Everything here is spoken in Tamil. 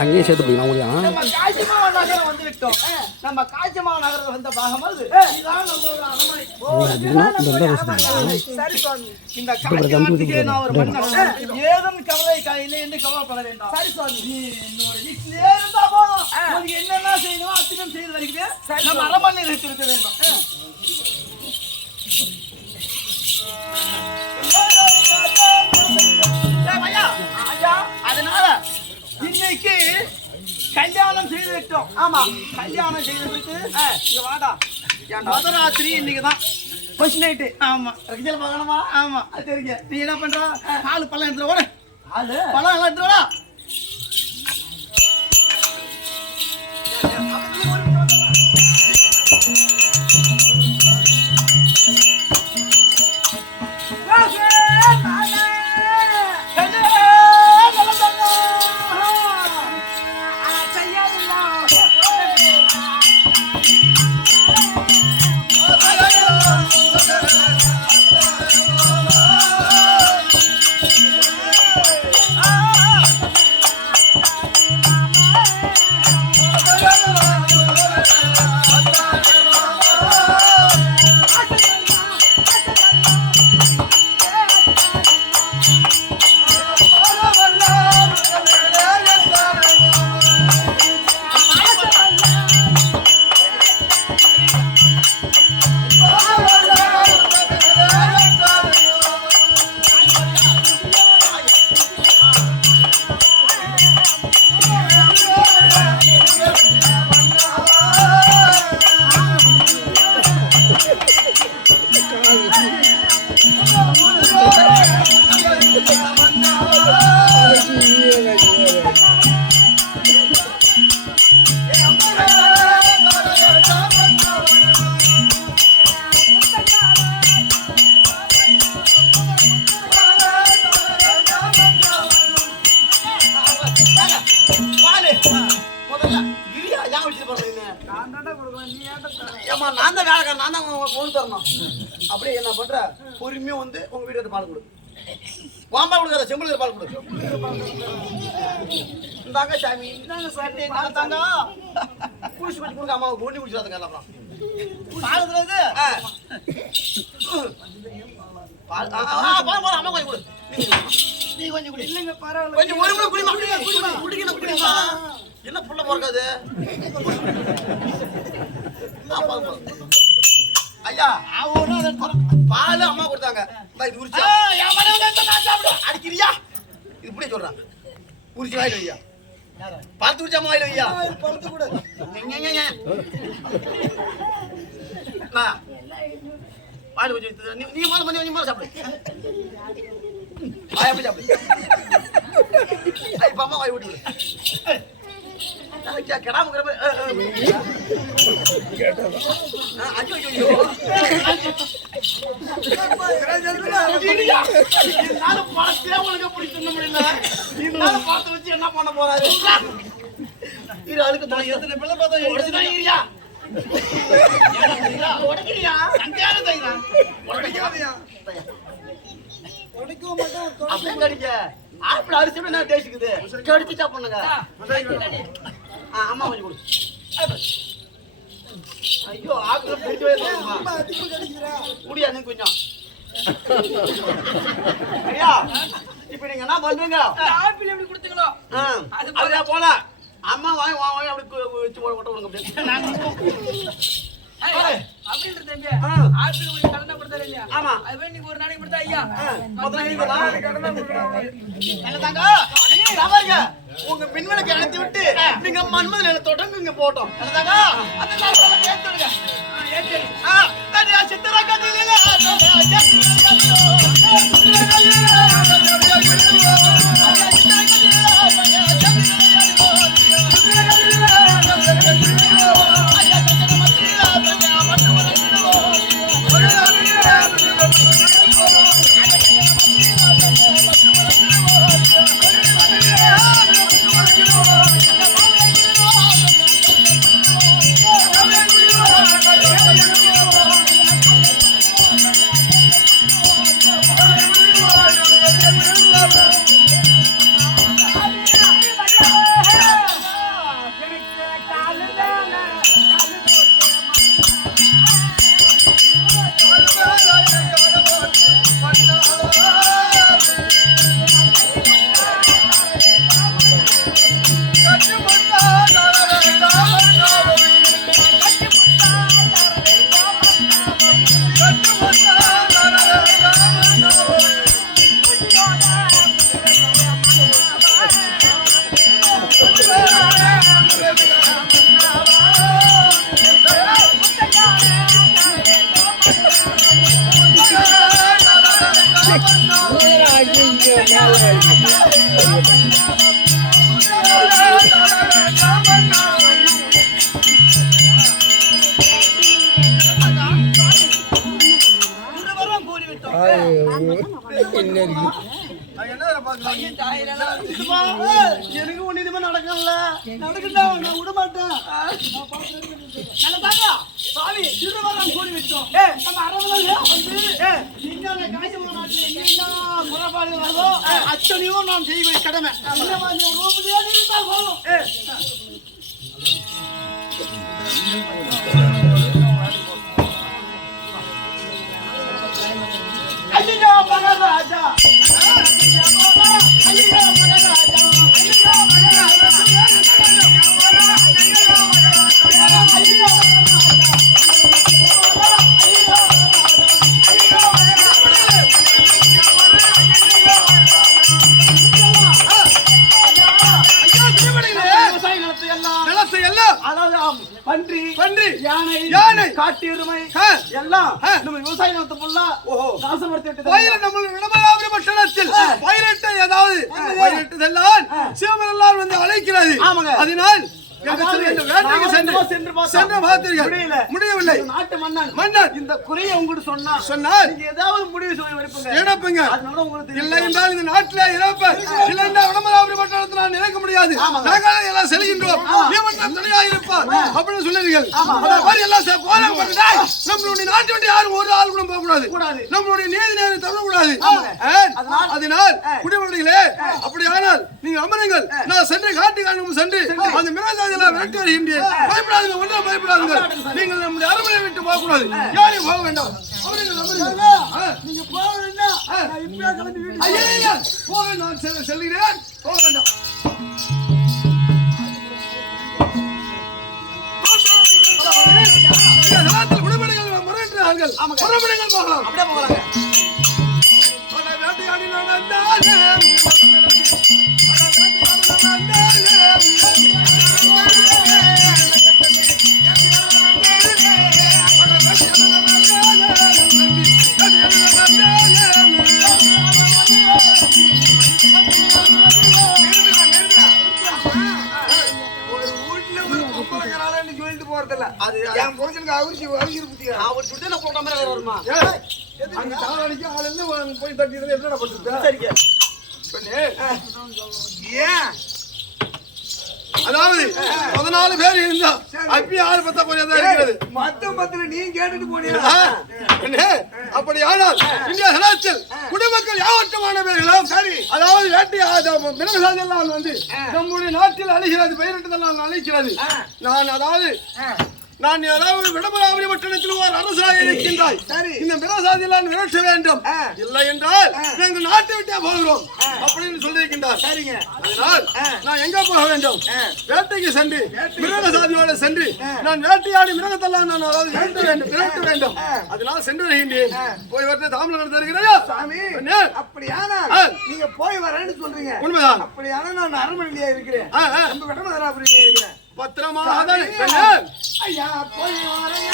அங்கேயே சேர்த்து போய் நான் நம்ம காசிமாவ நகரம் வந்து விட்டோம். நம்ம காசிமாவ நகரம் வந்த பாகமாவது இதான் நம்மளோட அரண்மனை. சரி சுவாமி, இந்த காசிமாவுக்கே நான் ஒரு மன்னன். ஏதும் கவலை இல்லை என்று கவலைப்பட வேண்டாம். சரி சுவாமி, நீ என்னோட வீட்டிலே இருந்தா போதும். உனக்கு என்னென்ன செய்யணுமோ அத்தனையும் செய்து வருகிறேன். நம்ம அரண்மனையில் வைத்திருக்க வேண்டும். அதனால இன்னைக்கு கல்யாணம் செய்து விட்டோம். ஆமா, கல்யாணம் செய்து விட்டு இங்க வாடா. மதுராத்திரி இன்னைக்குதான் ஃபர்ஸ்ட் நைட்டு. ஆமா, ரிஜல் பார்க்கணுமா? ஆமா, அது தெரியுங்க. நீ என்ன பண்ற? பால் பழம் எடுத்துட்டு ஓட. பழம் எல்லாம் எடுத்துட்டு வாடா. நான் தான் வேலைக்காரன், நான் தான் பொண்ணு தரணும். அப்படியே என்ன பண்ற, பொறுமையா வந்து உங்க வீட்டு பால் கொடு. வாம்பா கொடுக்காத, செம்புல பால் கொடு. இந்தாங்க சாமி, இந்தாங்க சாமி, தாங்க குடிச்சு குடிச்சு கொடுக்க. அம்மாவுக்கு ஒண்ணி குடிச்சாதுங்க எல்லாம் பால் தருது. பால் பால் அம்மா கொஞ்சம் கொடு. நீ கொஞ்சம் குடி. இல்லைங்க பரவாயில்ல, கொஞ்சம் ஒரு முறை குடிமா. குடிக்கணும் குடிமா. என்ன புள்ள போறாது ஐயா? பால் அம்மா கொடுத்தாங்க. அடிக்கிறியா? இது இப்படி சொல்றான். உரிச்சு வாயில வையா. பார்த்து குடிச்சா அம்மா வாயில வையா. பால் கொஞ்சம் நீ மேல கொஞ்சம் கொஞ்சம் மேல சாப்பிடு. எப்படி சாப்பிடு? இப்ப அம்மா வாய் விட்டு கெடாம பார்த்து வச்சு என்ன பண்ண போறாரு? அழுக்கு எத்தனை பிள்ளை பார்த்தா ஆப்பிள் அரிசி என்ன டேஸ்ட்டுக்குது? கடிச்சு சாப்பிடுங்க. அம்மா கொஞ்சம் கொடு. ஐயோ, ஆப்பிள் முடியா நீங்க கொஞ்சம். ஐயா, இப்ப நீங்க என்ன பண்றீங்க? ஆப்பிள் எப்படி கொடுத்தீங்களோ அதுல போல அம்மா வாங்கி வாங்கி அப்படி வச்சு ஓட்ட விடுங்க. அப்படின்னு தம்பி, ஆப்பிள் உங்களுக்கு கடனை கொடுத்தாரு இல்லையா? ஆமா, அது நீங்க ஒரு நாளைக்கு கொடுத்தா ஐயா உங்க பின்வனுக்கு அனுப்பி விட்டு நீங்க மன்மதில தொடங்குங்க போட்டோம். சித்தரா எனக்கு ஒண்ணு இதுமே நடக்கல. நடக்கட்டா, நான் விட மாட்டேன். சாமி திருவாரம் கூடி வச்சோம். நம்ம அரவணையா வந்து இந்தியாவில காய்ச்சல் நாட்டில் என்ன குறைபாடு வருதோ அத்தனையும் நாம் செய்ய கடமை. இந்த மாதிரி ரூபடியா இருந்தா போதும். ஐயா மகாராஜா, ஐயா மகாராஜா, பன்றி பன்றி யானை யானை காட்டு எருமை எல்லாம் நம்ம விவசாய நிலத்தை ஃபுல்லா நாசப்படுத்திட்டு பயிர் நம்ம விளம்பராபுரி பட்டணத்தில் பயிரிட்டு ஏதாவது பயிரிட்டதெல்லாம் சிவமெல்லாம் வந்து அழைக்கிறது. அதனால் முடியவில்லை. நாட்டு மன்னன் இந்த குறையை உங்களுக்கு சொன்னார். நீங்க ஏதாவது முடிவு சொல்லி எடுப்பீங்க. இல்லை என்றால் இந்த நாட்டிலே இறப்ப இல்லை என்றால் விளம்பராபுரி பட்டணத்தில் நான் நினைக்க முடியாது. நாங்கள் எல்லாம் செல்கின்றோம். நீ மட்டும் துணையாக இருப்பார் அப்படின்னு சொல்லுவீர்கள். நம்மளுடைய நாட்டு விட்டு யாரும் ஒரு ஆள் கூட போகக்கூடாது. நம்மளுடைய நீதி நேரம் தரக்கூடாது. அதனால் குடிமக்களே அப்படியானால் நீங்க அமருங்கள். நான் சென்று காட்டுக்காரங்க சென்று அந்த மிருகத்தை விரட்டி வருகின்றேன். பயப்படாதுங்க, ஒன்றும் பயப்படாதுங்க. நீங்கள் நம்முடைய அரண்மனை விட்டு போகக்கூடாது. யாரையும் போக வேண்டாம். நீங்க போக வேண்டாம். போக நான் செல்கிறேன். போக வேண்டாம். விடுபடுகள் முறையிட்டார்கள். புறப்படுங்கள், போகலாம். அப்படியே போகலாங்க. அதாவது 14 பேர் இருந்தா அப்படி 6 பத்தா குறையாதான் இருக்கிறது. மொத்தம் நீ கேட்டுட்டு போனீங்க. அப்படி ஆனால் இந்தியா சனாத்தில் குடிமக்கள் யாவற்றமான பேர்களும் சரி, அதாவது மிருகசாதி எல்லாம் வந்து நம்முடைய நாட்டில் அழிகிறது, பெயரிட்டதெல்லாம் அழிக்கிறது. நான் அதாவது விளம்பராபுரி பட்டணத்தில் ஒரு அரசாக இருக்கின்றாய். இந்த மிருகசாதியெல்லாம் விரட்ட வேண்டும். இல்லை என்றால் நாங்கள் நாட்டை விட்டே போகிறோம் அப்படின்னு சொல்லியிருக்கின்றார். அதனால் நான் எங்க போக வேண்டும்? வேட்டைக்கு சென்று மிருகசாதியோடு சென்று நான் வேட்டையாடி மிருகத்தெல்லாம் நான் அதாவது விரட்ட வேண்டும். அதனால் சென்று வருகின்றேன். போய் வரட்டு தாமலம் தருகிறேன் சாமி. அப்படியானா நீங்க போய் வரேன்னு சொல்றீங்க. உண்மைதான். அப்படியானா நான் அரண்மனையிலே இருக்கிறேன். நம்ம விளம்பராபுரியிலே இருக்கிறேன். பத்திரமாக ஐயா போய் வரேன்.